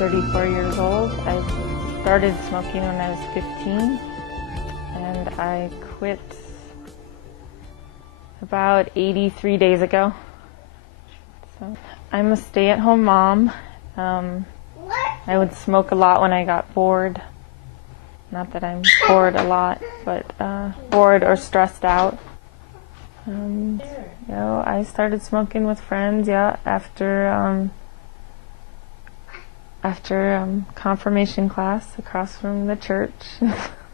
34 years old. I started smoking when I was 15, and I quit about 83 days ago. So I'm a stay-at-home mom. I would smoke a lot when I got bored. Not that I'm bored a lot, but bored or stressed out. I started smoking with friends, after confirmation class across from the church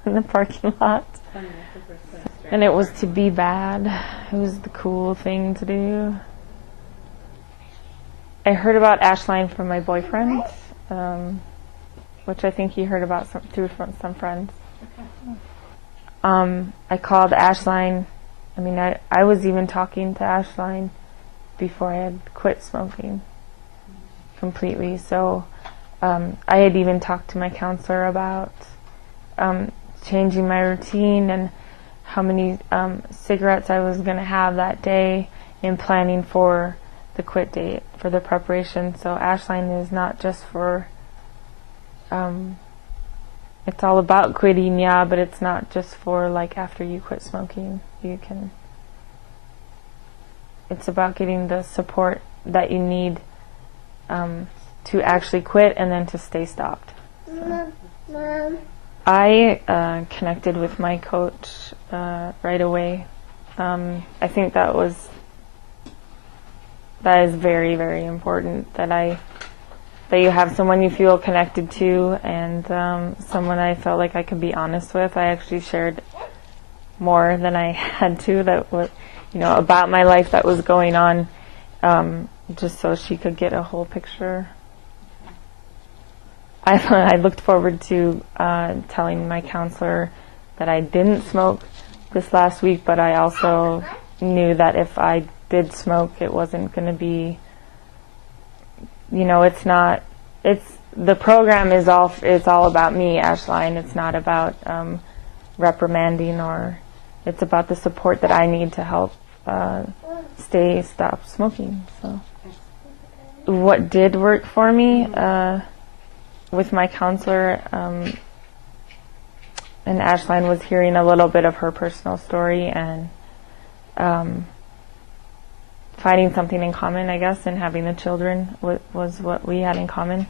in the parking lot. And it was to be bad. It was the cool thing to do. I heard about Ashline from my boyfriend, which I think he heard about through some friends. I called Ashline. I was even talking to Ashline before I had quit smoking completely. So I had even talked to my counselor about changing my routine and how many cigarettes I was going to have that day in planning for the quit date, for the preparation. So Ashline is not just for, it's all about quitting, but it's not just for like after you quit smoking. It's about getting the support that you need to actually quit and then to stay stopped. So. I connected with my coach right away. I think that is very, very important that you have someone you feel connected to, and someone I felt like I could be honest with. I actually shared more than I had to, that was, about my life that was going on, just so she could get a whole picture. I looked forward to telling my counselor that I didn't smoke this last week, but I also knew that if I did smoke, it wasn't going to be, the program is all about me, Ashline. It's not about reprimanding, or it's about the support that I need to help stop smoking. So what did work for me, with my counselor, and Ashline, was hearing a little bit of her personal story and finding something in common, I guess, and having the children was what we had in common.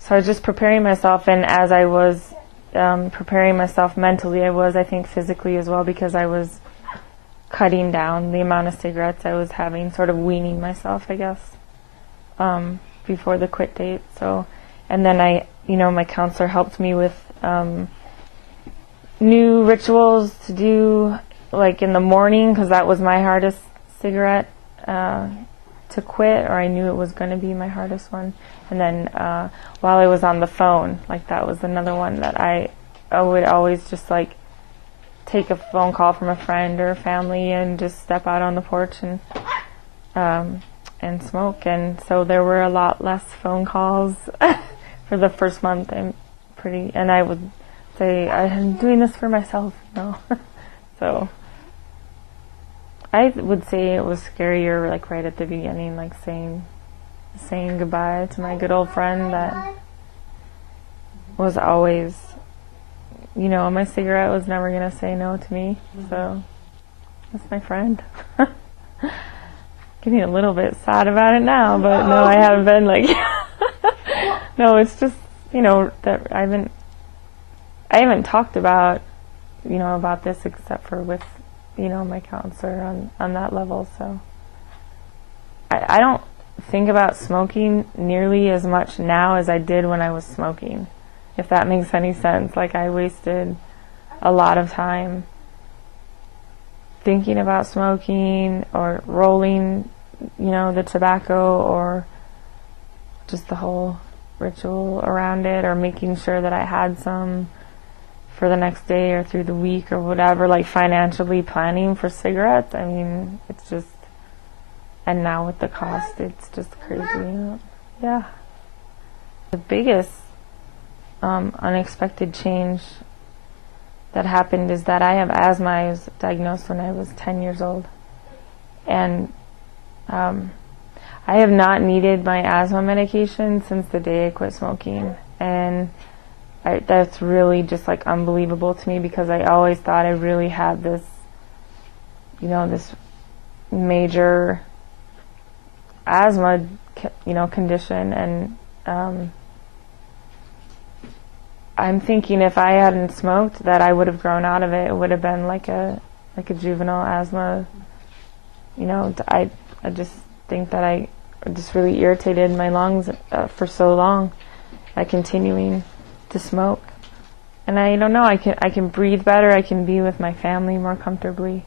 So I was just preparing myself, and as I was preparing myself mentally, I think physically as well, because I was cutting down the amount of cigarettes I was having, sort of weaning myself, I guess, before the quit date. So. And then my counselor helped me with new rituals to do, like in the morning, because that was my hardest cigarette to quit, or I knew it was going to be my hardest one. And then while I was on the phone, like that was another one that I would always just like take a phone call from a friend or family and just step out on the porch and smoke. And so there were a lot less phone calls for the first month. And I would say, I'm doing this for myself, So I would say it was scarier, like right at the beginning, like saying goodbye to my good old friend that was always, my cigarette was never going to say no to me. So that's my friend. Getting a little bit sad about it now, but no, I haven't been like, no, it's just, that I haven't talked about, about this except for with, my counselor on that level. So I don't think about smoking nearly as much now as I did when I was smoking, if that makes any sense. Like, I wasted a lot of time thinking about smoking or rolling, the tobacco, or just the whole ritual around it, or making sure that I had some for the next day or through the week or whatever, like financially planning for cigarettes. It's just, and now with the cost, it's just crazy. Yeah. The biggest unexpected change that happened is that I have asthma. I was diagnosed when I was 10 years old. And I have not needed my asthma medication since the day I quit smoking, and that's really just like unbelievable to me, because I always thought I really had this, this major asthma, condition, and I'm thinking if I hadn't smoked, that I would have grown out of it. It would have been like a juvenile asthma. I just think that I just really irritated my lungs for so long by continuing to smoke. And I don't know, I can breathe better, I can be with my family more comfortably.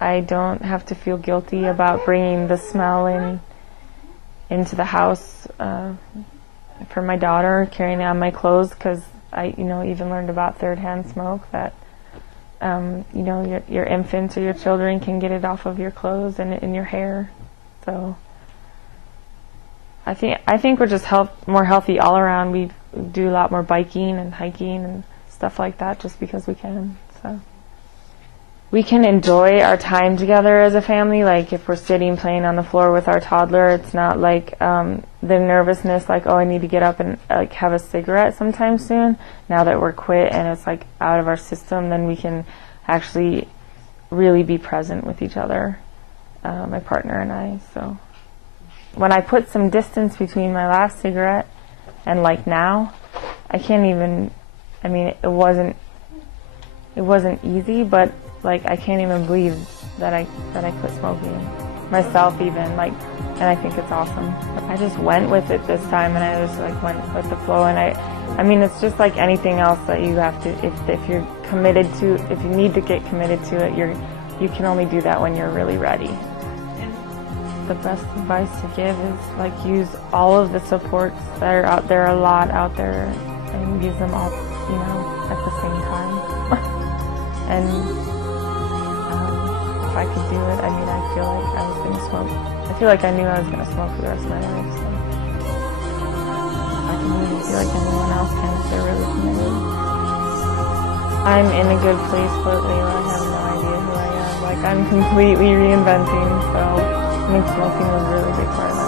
I don't have to feel guilty about bringing the smell into the house for my daughter, carrying it on my clothes, because I even learned about third-hand smoke, that your infants or your children can get it off of your clothes and in your hair. So I think we're just more healthy all around. We do a lot more biking and hiking and stuff like that just because we can. So we can enjoy our time together as a family. Like if we're sitting playing on the floor with our toddler, it's not like the nervousness, like, oh, I need to get up and like have a cigarette sometime soon. Now that we're quit and it's like out of our system, then we can actually really be present with each other, my partner and I. So when I put some distance between my last cigarette and like now, I can't even, it wasn't easy, but like I can't even believe that I quit smoking myself even, and I think it's awesome. I just went with it this time, and I just like went with the flow, and it's just like anything else that you have to, if you're committed to, if you need to get committed to it, you can only do that when you're really ready. The best advice to give is like use all of the supports that are out there, a lot out there, and use them all, at the same time. And if I could do it, I feel like I was going to smoke. I feel like I knew I was going to smoke for the rest of my life. So I can really feel like anyone else can if they're really committed. I'm in a good place, but Layla, I have no idea who I am. Like, I'm completely reinventing, so I think smoking was a really big part of that.